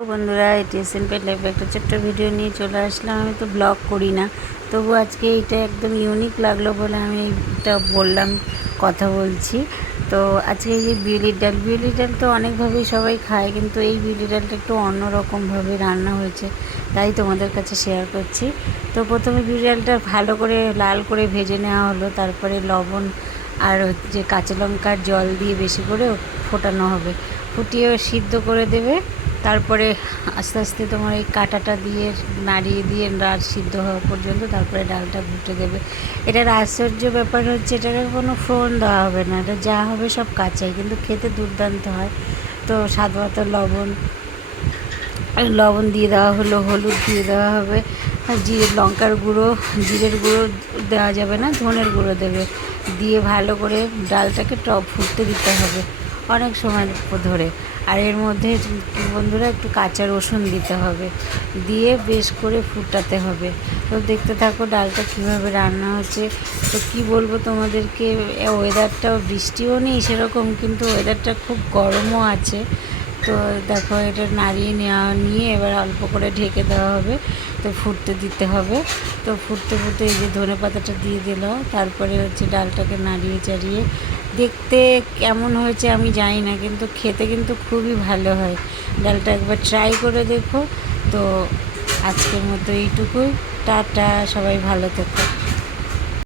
তো বন্ধুরা, এটি সিম্পল লাইফে একটা ছোট্ট ভিডিও নিয়ে চলে আসলাম। আমি তো ব্লগ করি না, তবু আজকে এটা একদম ইউনিক লাগলো বলে আমি এটা বললাম, কথা বলছি। তো আজকে এই যে বিউলির ডাল তো অনেকভাবেই সবাই খায়, কিন্তু এই বিউলির ডালটা একটু অন্যরকমভাবে রান্না হয়েছে, তাই তোমাদের কাছে শেয়ার করছি। তো প্রথমে বিউলির ডালটা ভালো করে লাল করে ভেজে নেওয়া হলো, তারপরে লবণ আর হচ্ছে কাঁচা লঙ্কার জল দিয়ে বেশি করে ফোটানো হবে, ফুটিয়ে সিদ্ধ করে দেবে। তারপরে আস্তে আস্তে তোমার এই কাঁটাটা দিয়ে নাড়িয়ে দিয়ে ডাল সিদ্ধ হওয়া পর্যন্ত তারপরে ডালটা ঘুটে দেবে। এটার আশ্চর্য ব্যাপার হচ্ছে, এটাকে কোনো ফোড়ন দেওয়া হবে না, এটা যা হবে সব কাঁচাই, কিন্তু খেতে দুর্দান্ত হয়। তো স্বাদ মতো লবণ দিয়ে দেওয়া হলো, হলুদ দিয়ে দেওয়া হবে, আর লঙ্কার গুঁড়ো, জিরের গুঁড়ো দেওয়া যাবে না, ধনের গুঁড়ো দেবে, দিয়ে ভালো করে ডালটাকে ফুটতে দিতে হবে অনেক সময় ধরে। আর এর মধ্যে বন্ধুরা একটু কাঁচা রসুন দিতে হবে, দিয়ে বেশ করে ফুটাতে হবে। তো দেখতে থাকো ডালটা কীভাবে রান্না হচ্ছে। তো কি বলবো তোমাদেরকে, ওয়েদারটাও বৃষ্টিও নেই সেরকম, কিন্তু ওয়েদারটা খুব গরমও আছে। তো দেখো, এটা নাড়িয়ে নিয়ে এবার অল্প করে ঢেকে দেওয়া হবে, তো ফুটতে দিতে হবে। তো ফুটতে ফুটতে এই যে ধনে পাতাটা দিয়ে দিল, তারপরে হচ্ছে ডালটাকে নাড়িয়ে চাড়িয়ে, দেখতে কেমন হয়েছে আমি জানি না, কিন্তু খেতে কিন্তু খুবই ভালো হয়। ডালটা একবার ট্রাই করে দেখো। তো আজকের মতো এইটুকুই, টাটা, সবাই ভালো থেকো।